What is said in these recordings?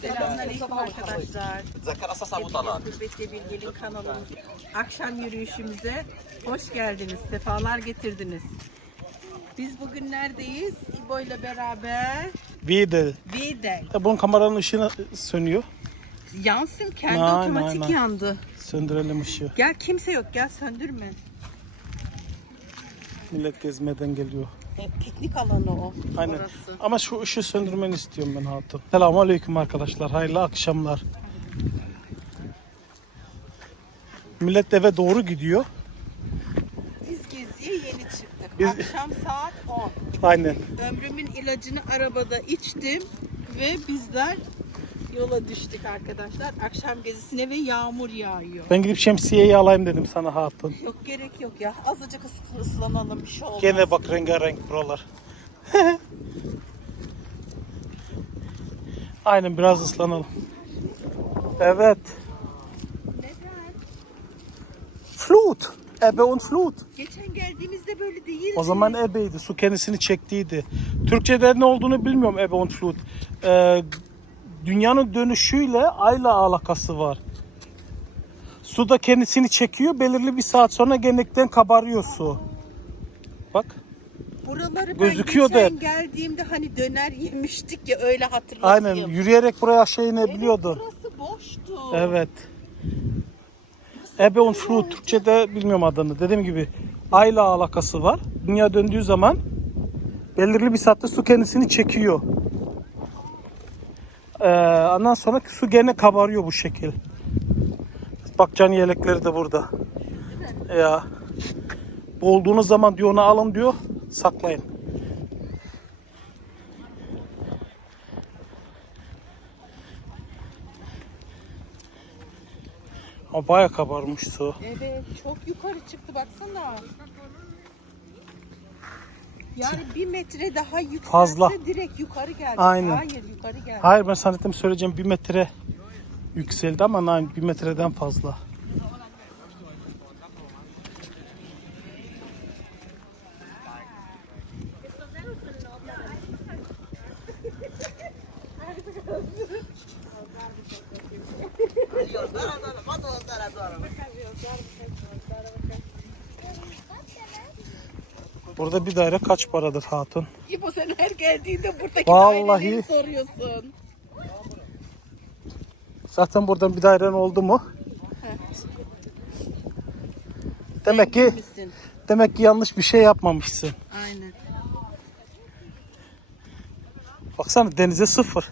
Selamünaleyküm arkadaşlar. Zakara sasa Hepiniz mutalan. Gurbetçe Bilgi'nin kanalımız. Akşam yürüyüşümüze hoş geldiniz. Sefalar getirdiniz. Biz bugün neredeyiz? İbo ile beraber Wieder. Videl. Ya bunun kameranın ışığı sönüyor. Yansın kendi Nay, otomatik nay, nay. yandı. Söndürelim ışığı. Gel kimse yok gel söndürme. Millet gezmeden geliyor. E, piknik alanı o. Aynen. Orası. Ama şu ışığı söndürmeni istiyorum ben hatun. Selamun aleyküm arkadaşlar. Hayırlı akşamlar. Millet eve doğru gidiyor. Biz geziye yeni çıktık. Biz- Akşam saat 10. Aynen. Ömrümün ilacını arabada içtim ve bizler yola düştük arkadaşlar. Akşam gezisine ve yağmur yağıyor. Ben gidip şemsiyeyi alayım dedim sana hatun. Yok gerek yok ya. Azıcık ıs- ıslanalım bir şey olmaz. Gene bak rengarenk buralar. Aynen biraz ıslanalım. Evet. Flut. Ebe und Flut. Geçen geldiğimizde böyle değildi. O zaman ebeydi. Su kendisini çektiydi. Türkçe'de ne olduğunu bilmiyorum ebe und Flut. Ee, dünyanın dönüşüyle ayla alakası var. Su da kendisini çekiyor. Belirli bir saat sonra genellikle kabarıyor su. Bak. Buraları ben gözüküyor da geçen hep. geldiğimde hani döner yemiştik ya öyle hatırladım. Aynen. Yürüyerek buraya aşağı Evet, inebiliyordun. burası boştu. Evet. Ebe und Flut Türkçe'de bilmiyorum adını. Dediğim gibi ayla alakası var. Dünya döndüğü zaman belirli bir saatte su kendisini çekiyor. Ee, ondan sonra su gene kabarıyor bu şekil. Bak can yelekleri de burada. Ya. Olduğunuz zaman diyor onu alın diyor. Saklayın. Ama baya kabarmış su. Evet çok yukarı çıktı baksana. Yani bir metre daha yükselse Fazla. direkt yukarı geldi. Aynen. Hayır yukarı geldi. Hayır ben sanatım söyleyeceğim bir metre yükseldi ama nein, bir metreden fazla. Burada bir daire kaç paradır hatun? İbo sen her geldiğinde buradaki Vallahi- daireleri soruyorsun. Zaten buradan bir dairen oldu mu? Demek ki Misin? demek ki yanlış bir şey yapmamışsın. Aynen. Baksana denize sıfır.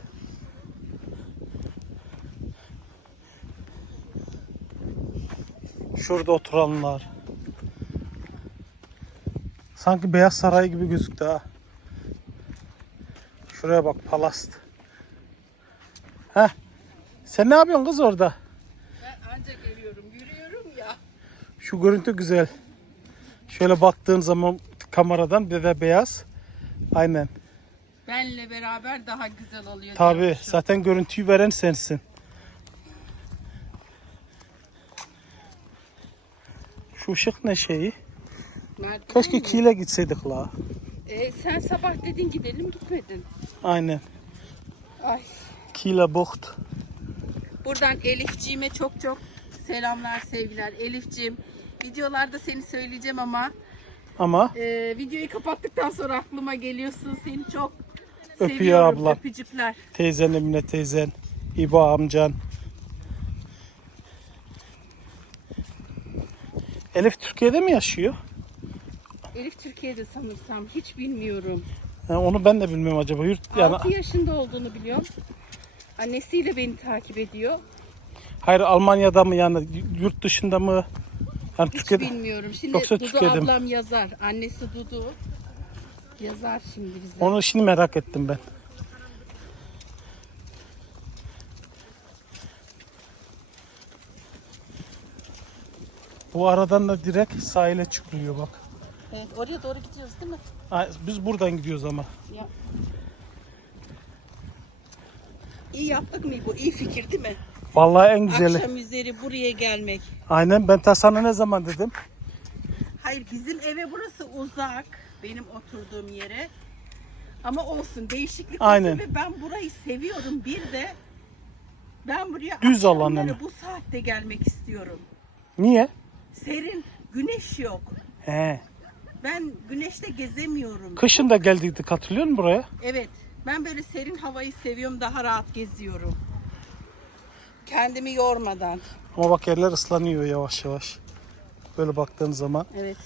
Şurada oturanlar. Sanki Beyaz Saray gibi gözüktü ha. Şuraya bak palast. Heh. Sen ne yapıyorsun kız orada? Ben ancak geliyorum, yürüyorum ya. Şu görüntü güzel. Şöyle baktığın zaman kameradan bir de beyaz. Aynen. Benle beraber daha güzel oluyor. Tabi zaten görüntüyü veren sensin. Şu ışık ne şeyi? Merdiven Keşke? Kiel'e gitseydik la. E, sen sabah dedin gidelim gitmedin. Aynen. Ay. Kiel'e Bucht. Buradan Elifciğime çok çok selamlar sevgiler. Elifciğim videolarda seni söyleyeceğim ama Ama e, videoyu kapattıktan sonra aklıma geliyorsun. Seni çok Öpüyor seviyorum. abla. Öpücükler. teyzen Emine teyzen, İbo amcan. Elif Türkiye'de mi yaşıyor? Elif Türkiye'de sanırsam hiç bilmiyorum. Ha, onu ben de bilmiyorum acaba. Yurt, yani, 6 yaşında olduğunu biliyorum. Annesiyle beni takip ediyor. hayır Almanya'da mı yani yurt dışında mı? Yani Hiç Türkiye'de. bilmiyorum. Şimdi Yoksa Dudu Türkiye'de mi? ablam yazar. Annesi Dudu yazar şimdi bize. Onu şimdi merak ettim ben. Bu aradan da direkt sahile çıkılıyor bak. Evet, oraya doğru gidiyoruz değil mi? Ay, Biz buradan gidiyoruz ama. Ya. İyi yaptık mı bu? İyi fikir değil mi? Vallahi en güzeli. Akşam üzeri buraya gelmek. Aynen ben ta sana ne zaman dedim. Hayır bizim eve burası uzak. Benim oturduğum yere. Ama olsun değişiklik Aynen. olsun ve ben burayı seviyorum. Bir de Ben buraya Düz akşamları alan yani. bu saatte gelmek istiyorum. Niye? Serin, güneş yok. He. Ben güneşte gezemiyorum. Kışın da geldiydik hatırlıyor musun buraya? Evet. Ben böyle serin havayı seviyorum. Daha rahat geziyorum. Kendimi yormadan. Ama bak yerler ıslanıyor yavaş yavaş. Böyle baktığın zaman. Evet.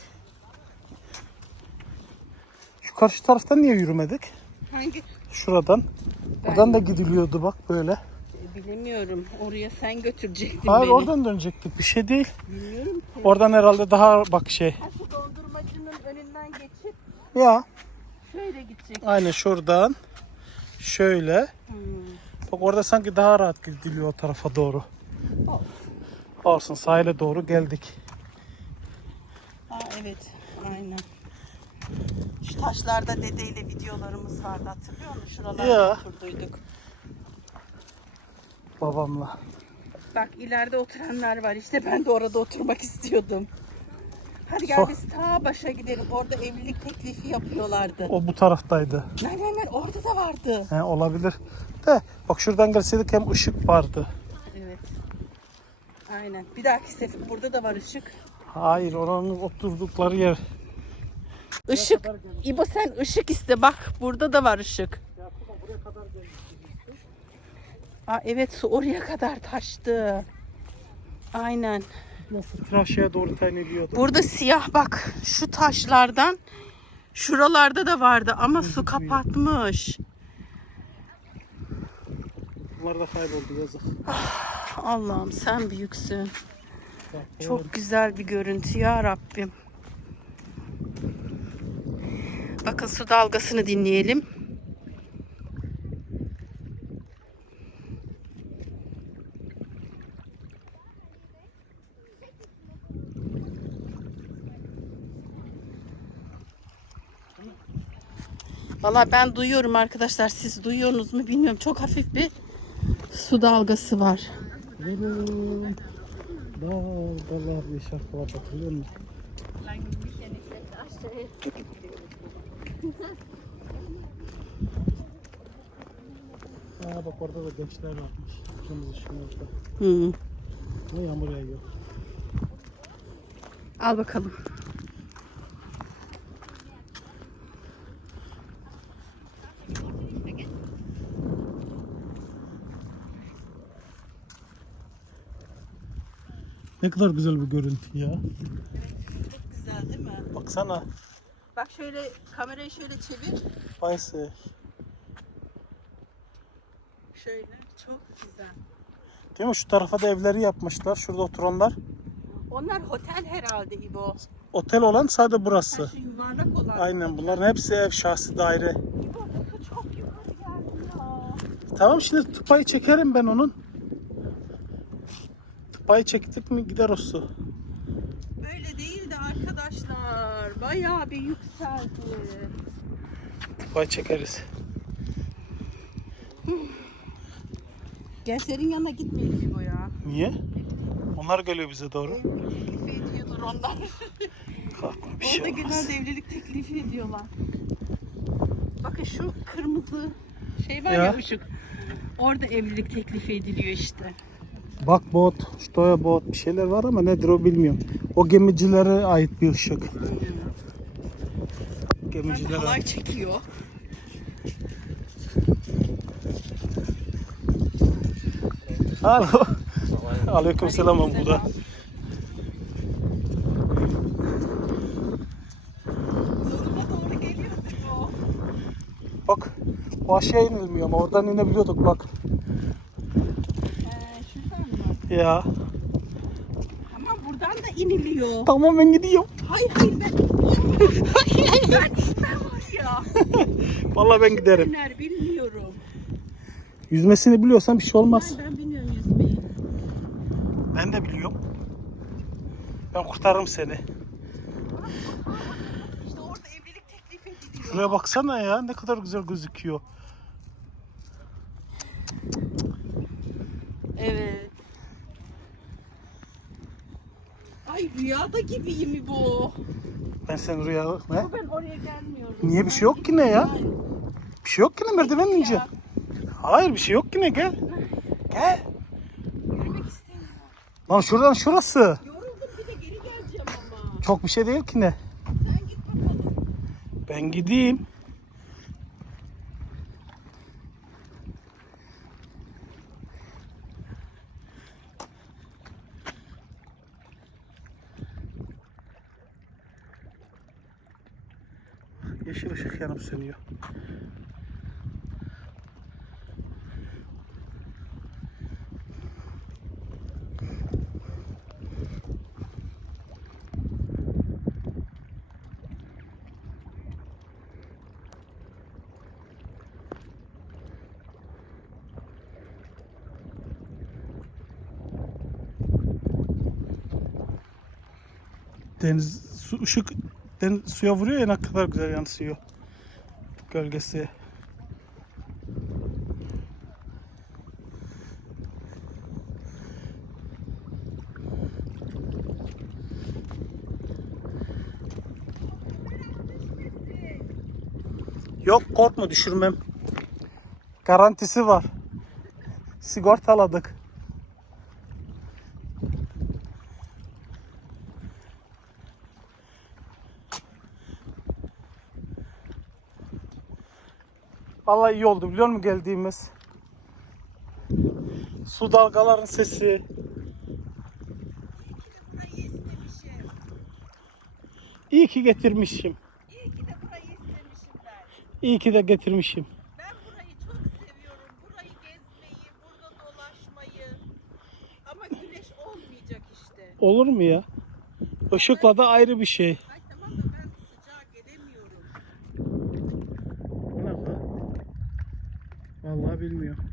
Şu karşı taraftan niye yürümedik? Hangi? Şuradan. Buradan da gidiliyordu bak böyle. Bilemiyorum. Oraya sen götürecektin Hayır beni. oradan dönecektik. Bir şey değil. Bilmiyorum ki. Oradan herhalde daha bak şey. Ha, şu dondurmacının önünden geçip Ya şöyle gidecek. aynen şuradan. Şöyle. Hmm. Bak orada sanki daha rahat gidiliyor o tarafa doğru. Olsun. Olsun sahile doğru geldik. Aa evet. Aynen. Şu taşlarda dedeyle videolarımız vardı hatırlıyor musun? Şuralarda Ya. oturduyduk. Babamla. Bak ileride oturanlar var. İşte ben de orada oturmak istiyordum. Hadi gel So- biz ta başa gidelim. Orada evlilik teklifi yapıyorlardı. O bu taraftaydı. Nein nein orada da vardı. He, olabilir. De bak şuradan gelseydik hem ışık vardı. Evet. Aynen. Bir dahaki sefer burada da var ışık. Hayır oranın oturdukları yer. Işık. İbo sen ışık iste bak. Burada da var ışık. Aa, evet su oraya kadar taştı. Aynen. Nasıl aşağıya doğru tayneliyordu. Burada siyah bak şu taşlardan şuralarda da vardı ama su kapatmış. Bunlar da kayboldu yazık. Allah'ım sen büyüksün. Bak, Çok güzel bir görüntü ya Rabbim. Bakın su dalgasını dinleyelim. Valla ben duyuyorum arkadaşlar. Siz duyuyorsunuz mu bilmiyorum. Çok hafif bir su dalgası var. Vururum. Dal dal bir şarkı var hatırlıyor musun? Aa bak orada da gençler varmış. Kırmızı şunlarda. Hmm. Ne yağmur yağıyor. Al bakalım. Ne kadar güzel bir görüntü ya. Güzel değil mi? Baksana. Bak şöyle kamerayı şöyle çevir. Bayse. Şöyle çok güzel. Değil mi? Şu tarafa da evleri yapmışlar. Şurada oturanlar. Onlar otel herhalde İbo. Otel olan sadece Ha, burası. şu yuvarlak olan. Aynen bunların hepsi ev şahsi daire. İbo çok yukarı geldi ya. Tamam şimdi tıpayı çekerim ben onun. Tıpayı çektik mi gider o su. Böyle değil de arkadaşlar. Bayağı bir yükseldi. Tıpayı çekeriz. Gençlerin yanına gitmeyelim İbo ya. Niye? Onlar geliyor bize doğru. Evlilik teklifi ediyordur onlar. Kalkma bir Orada şey olmaz. genelde evlilik teklifi ediyorlar. Bakın şu kırmızı şey var Ya. ya, ışık. Orada evlilik teklifi ediliyor işte. Bak bot, stoya bot bir şeyler var ama nedir o bilmiyorum. O gemicilere ait bir ışık. Gemicilere halay ait. çekiyor. Alo. Aleyküm selam bu da. Sonuna doğru geliyoruz İbo. Bak o aşağı inilmiyor ama oradan inebiliyorduk bak. Ya. Ama buradan da iniliyor. Tamam ben gidiyorum. Hayır hayır ben. hayır ben ben var ya. Vallahi ben giderim. Döner bilmiyorum. Yüzmesini biliyorsan bir şey olmaz. Ben, ben bilmiyorum yüzmeyi. Ben de biliyorum. Ben kurtarırım seni. İşte orada evlilik teklif ediliyor. Şuraya baksana ya ne kadar güzel gözüküyor. Evet. Ay rüyada gibiyim bu. Ben seni rüya... Ne? Ben oraya gelmiyorum. Niye bir şey yok ki ne ya? Bir şey yok ki ne merdiven ince. Hayır bir şey yok ki ne gel. Gel. Lan şuradan şurası. Yoruldum bir de geri geleceğim ama. Çok bir şey değil ki ne. Sen git bakalım. Ben gideyim. Yeşil ışık yanıp sönüyor. Deniz su ışık deniz, suya vuruyor ya ne kadar güzel yansıyor. Gölgesi. Yok korkma düşürmem. Garantisi var. Sigortaladık. Vallahi iyi oldu biliyor musun geldiğimiz? Su dalgaların sesi. İyi ki getirmişim. İyi ki de burayı istemişim ben. İyi ki de getirmişim. Ben burayı çok seviyorum. Burayı gezmeyi, burada dolaşmayı. Ama güneş olmayacak işte. Olur mu ya? Işıkla da ayrı bir şey. Ay tamam da ben sıcağa gelemiyorum. Vallahi bilmiyorum.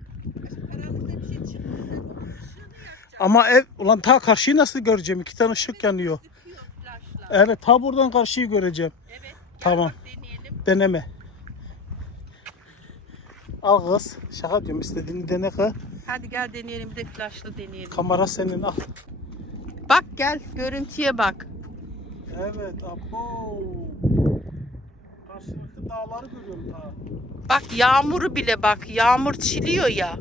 Karanlıkta bir şey çıkmasa bunun ışığını yakacağım. Ama ev ulan ta karşıyı nasıl göreceğim? İki tane ışık yanıyor. Evet ta buradan karşıyı göreceğim. Evet. Tamam. deneyelim. Deneme. Al kız. Şaka diyorum istediğini dene kız. Hadi gel deneyelim bir de flaşla deneyelim. Kamera senin al. Bak gel görüntüye bak. Evet abo. Karşılıklı dağları görüyorum ta. Bak yağmuru bile bak yağmur çiliyor ya.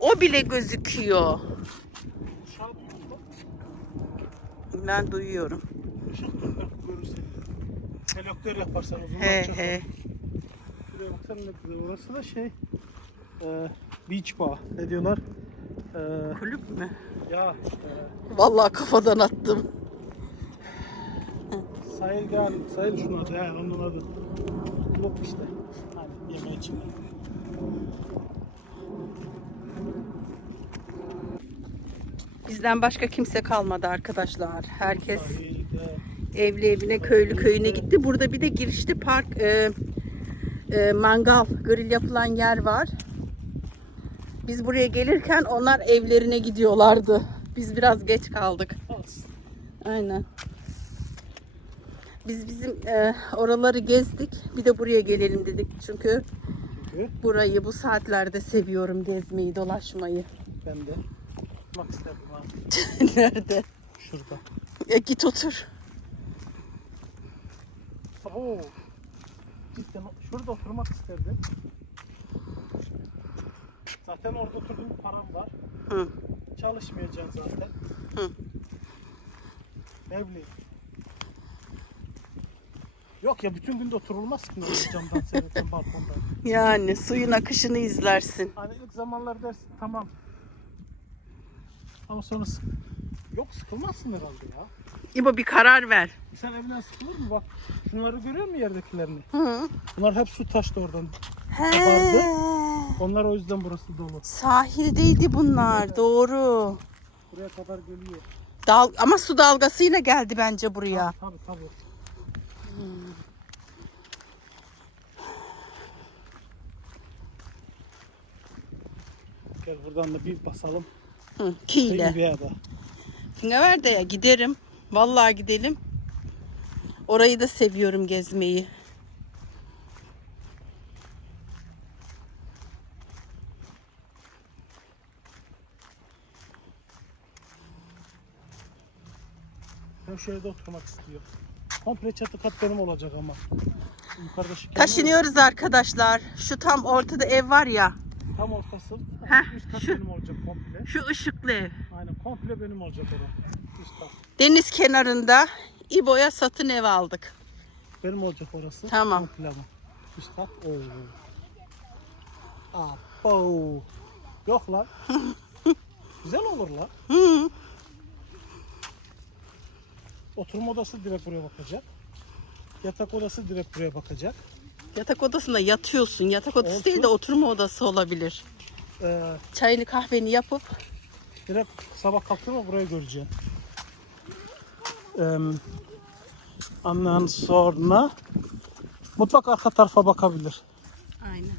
O bile gözüküyor. Ben duyuyorum. Selektör yaparsan uzun He he. Şuraya baksana ne güzel. Orası da şey. E, beach bar. Ne diyorlar? E, Kulüp mü? ya Vallahi kafadan attım. e, sahil gel. Sahil şunun adı. He, onun adı. Yok işte. Hani yeme içme. Bizden başka kimse kalmadı arkadaşlar. Herkes evli evine, köylü köyüne gitti. Burada bir de girişte park, e, e, mangal, grill yapılan yer var. Biz buraya gelirken onlar evlerine gidiyorlardı. Biz biraz geç kaldık. Aynen. Biz bizim e, oraları gezdik. Bir de buraya gelelim dedik. Çünkü burayı bu saatlerde seviyorum gezmeyi, dolaşmayı. ben de. Bak istedim ha. Nerede? Şurada. E, git otur. Oo. Cidden şurada oturmak isterdim. Zaten orada oturduğum param var. Hı. Çalışmayacaksın zaten. Hı. Ne bileyim. Yok ya bütün gün de oturulmaz ki camdan seyreten balkonda. Yani suyun akışını izlersin. Hani ilk zamanlar dersin tamam. Ama sonra sık... Yok sıkılmazsın herhalde ya. İbo bir karar ver. Sen evinden sıkılır mı? Bak şunları görüyor musun yerdekilerini? Hı. Bunlar hep su taştı oradan. He. Kabardı. Onlar o yüzden burası dolu. Sahildeydi bunlar. Doğru. Buraya kadar geliyor. Dal ama su dalgasıyla geldi bence buraya. Tabii tabii. Gel buradan da bir basalım. Hı. Kiyle. İyi bir ada. Ne ver de ya giderim. Vallahi gidelim. Orayı da seviyorum gezmeyi. Ben şöyle de oturmak istiyor. Komple çatı kat benim olacak ama. Yukarıda şeker Taşınıyoruz arkadaşlar. Şu tam ortada ev var ya. Tam ortası. Heh, Üst kat şu- benim olacak komple. Şu ışıklı ev. Aynen komple benim olacak orası. Üst kat. Deniz kenarında İbo'ya satın ev aldık. Benim olacak orası. Tamam. Komple ama. Üst kat. Oo. Abo. Yok lan. Güzel olur lan. Hı. Oturma odası direkt buraya bakacak. Yatak odası direkt buraya bakacak. Yatak odasında yatıyorsun. Yatak odası Olsun. değil de oturma odası olabilir. Ee, Çayını kahveni yapıp direkt sabah kalktığımda buraya göreceğim. Ee, ondan sonra mutfak arka tarafa bakabilir. Aynen.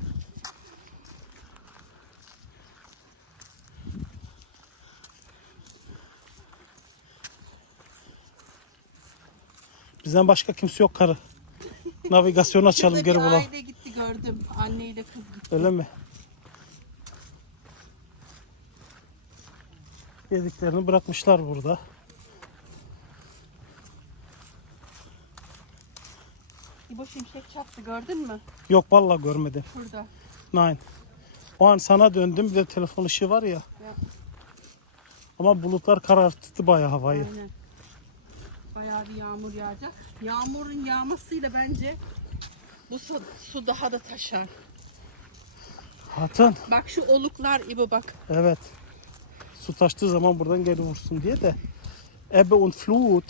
Bizden başka kimse yok karı. Navigasyon açalım geri bulalım. aile gitti gördüm. Anneyle kız gitti. Öyle mi? Yediklerini bırakmışlar burada. İbo şimşek çaktı gördün mü? Yok vallahi görmedim. Şurada. Nine. O an sana döndüm bir de telefon ışığı var ya. Ya. Ama bulutlar kararttı bayağı havayı. Aynen. Bayağı bir yağmur yağacak. Yağmurun yağmasıyla bence bu su, su daha da taşar. Hatun. Bak şu oluklar İbo bak. Evet. Su taştığı zaman buradan geri vursun diye de. Ebbe und Flut.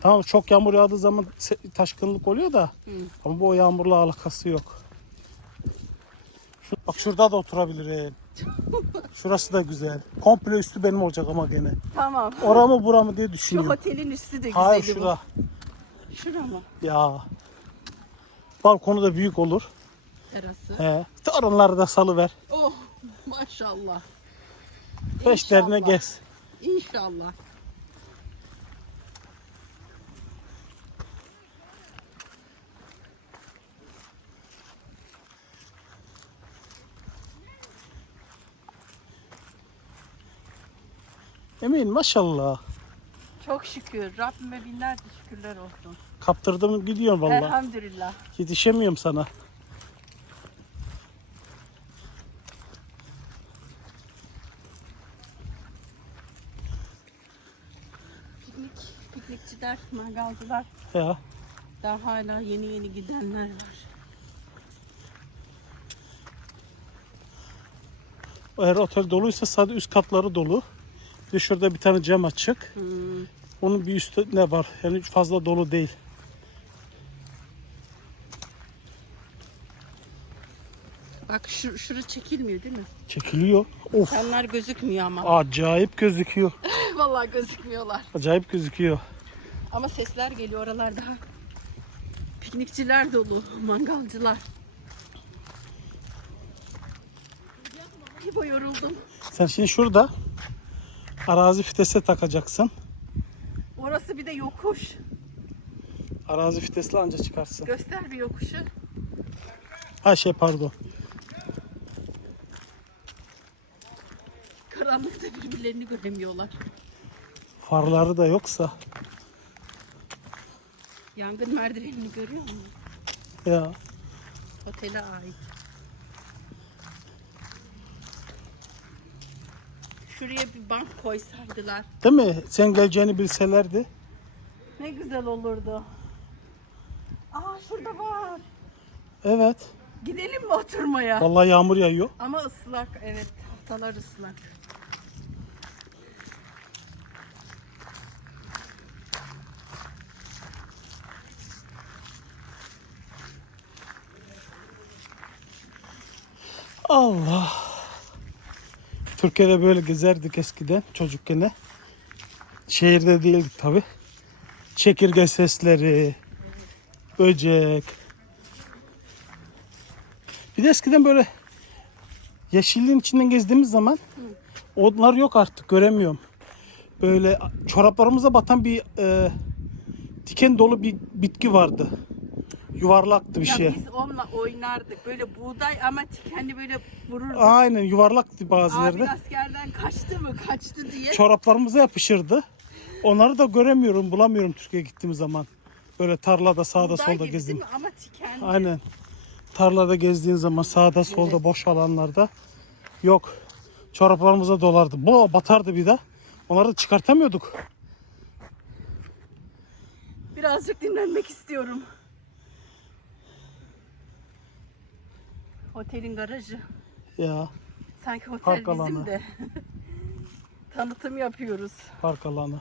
Tamam çok yağmur yağdığı zaman taşkınlık oluyor da. Hı. Ama bu o yağmurla alakası yok. Bak şurada da oturabilirim. Şurası da güzel. Komple üstü benim olacak ama gene. Tamam. Ora mı bura mı diye Şu düşünüyorum. otelin üstü de güzeli Hayır şura. Şura mı? Ya. Balkonu da büyük olur. Terası. He. Torunları da salıver. Oh maşallah. Peşlerine İnşallah. gez. İnşallah. Emin maşallah. Çok şükür. Rabbime binlerce şükürler olsun. Kaptırdım gidiyorum vallahi. Elhamdülillah. Yetişemiyorum sana. Piknik, piknikçiler, mangalcılar. Ya. Daha hala yeni yeni gidenler var. Eğer otel doluysa sadece üst katları dolu. Bir de şurada bir tane cam açık. Hmm. Onun bir üstte ne var? Yani fazla dolu değil. Bak şu, şura çekilmiyor değil mi? Çekiliyor. Of. İnsanlar gözükmüyor ama. Acayip gözüküyor. Vallahi gözükmüyorlar. Acayip gözüküyor. Ama sesler geliyor oralarda. Piknikçiler dolu, mangalcılar. İbo yoruldum. Sen şimdi şurada arazi fitese takacaksın. Orası bir de yokuş. Arazi fitesle anca çıkarsın. Göster bir yokuşu. Ha şey pardon. Karanlıkta birbirlerini göremiyorlar. Farları da yoksa. Yangın merdivenini görüyor musun? Ya Otele ait. Şuraya bir bank koysaydılar. değil mi? Sen geleceğini bilselerdi. Ne güzel olurdu. Aa şurada var. Evet. Gidelim mi oturmaya? Vallahi yağmur yağıyor. Ama ıslak evet tahtalar ıslak. Allah. Türkiye'de böyle gezerdik eskiden çocukken. Şehirde değildik tabi. Çekirge sesleri, böcek. Bir de eskiden böyle yeşilliğin içinden gezdiğimiz zaman onlar yok artık göremiyorum. Böyle çoraplarımıza batan bir e, diken dolu bir bitki vardı. Yuvarlaktı bir ya şey. biz onunla oynardık. Böyle buğday ama kendi böyle vururduk. Aynen yuvarlaktı bazıları Abi askerden kaçtı mı kaçtı diye. çoraplarımıza yapışırdı. Onları da göremiyorum, bulamıyorum Türkiye'ye gittiğim zaman. Böyle tarlada sağda Buğday solda gezdim. Ama tiken. Aynen. tarlada gezdiğin zaman sağda solda boş alanlarda yok. Çoraplarımıza dolardı. Bu batardı bir de. Onları da çıkartamıyorduk. Birazcık dinlenmek istiyorum. Otelin garajı. Ya Sanki otel Park bizim alanı. de. Tanıtım yapıyoruz. park alanı.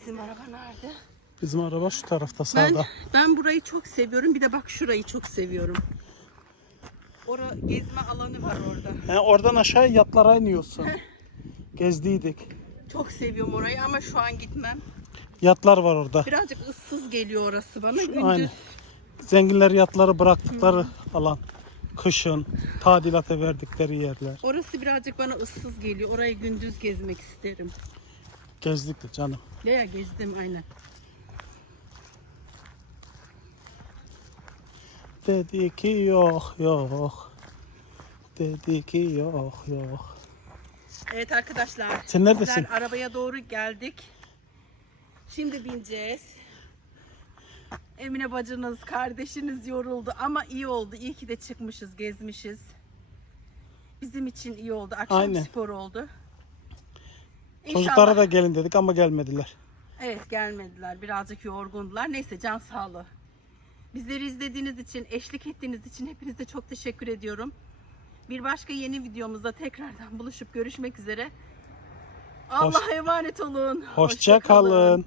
Bizim araba nerede? Bizim araba şu tarafta Ben, sağda. ben burayı çok seviyorum. Bir de bak şurayı çok seviyorum. Ora gezme alanı var orada. He, oradan aşağı yatlara iniyorsun. Gezdiydik. Çok seviyorum orayı ama şu an gitmem. Yatlar var orada. Birazcık ıssız geliyor orası bana. Gündüz Aynen. Zenginler yatları bıraktıkları alan. Kışın tadilata verdikleri yerler. Orası birazcık bana ıssız geliyor. Orayı gündüz gezmek isterim. Gezdik de canım. Ya gezdim aynen. Dedi ki yok yok. Dedi ki yok yok. Evet arkadaşlar. Sen neredesin? arabaya doğru geldik. Şimdi bineceğiz. Emine bacınız, kardeşiniz yoruldu ama iyi oldu. İyi ki de çıkmışız, gezmişiz. Bizim için iyi oldu. Akşam Aynen. spor oldu. Çocuklara da gelin dedik ama gelmediler. Evet gelmediler. Birazcık yorgundular. Neyse can sağlığı. Bizleri izlediğiniz için, eşlik ettiğiniz için hepinize çok teşekkür ediyorum. Bir başka yeni videomuzda tekrardan buluşup görüşmek üzere. Allah'a emanet olun. Hoşça kalın.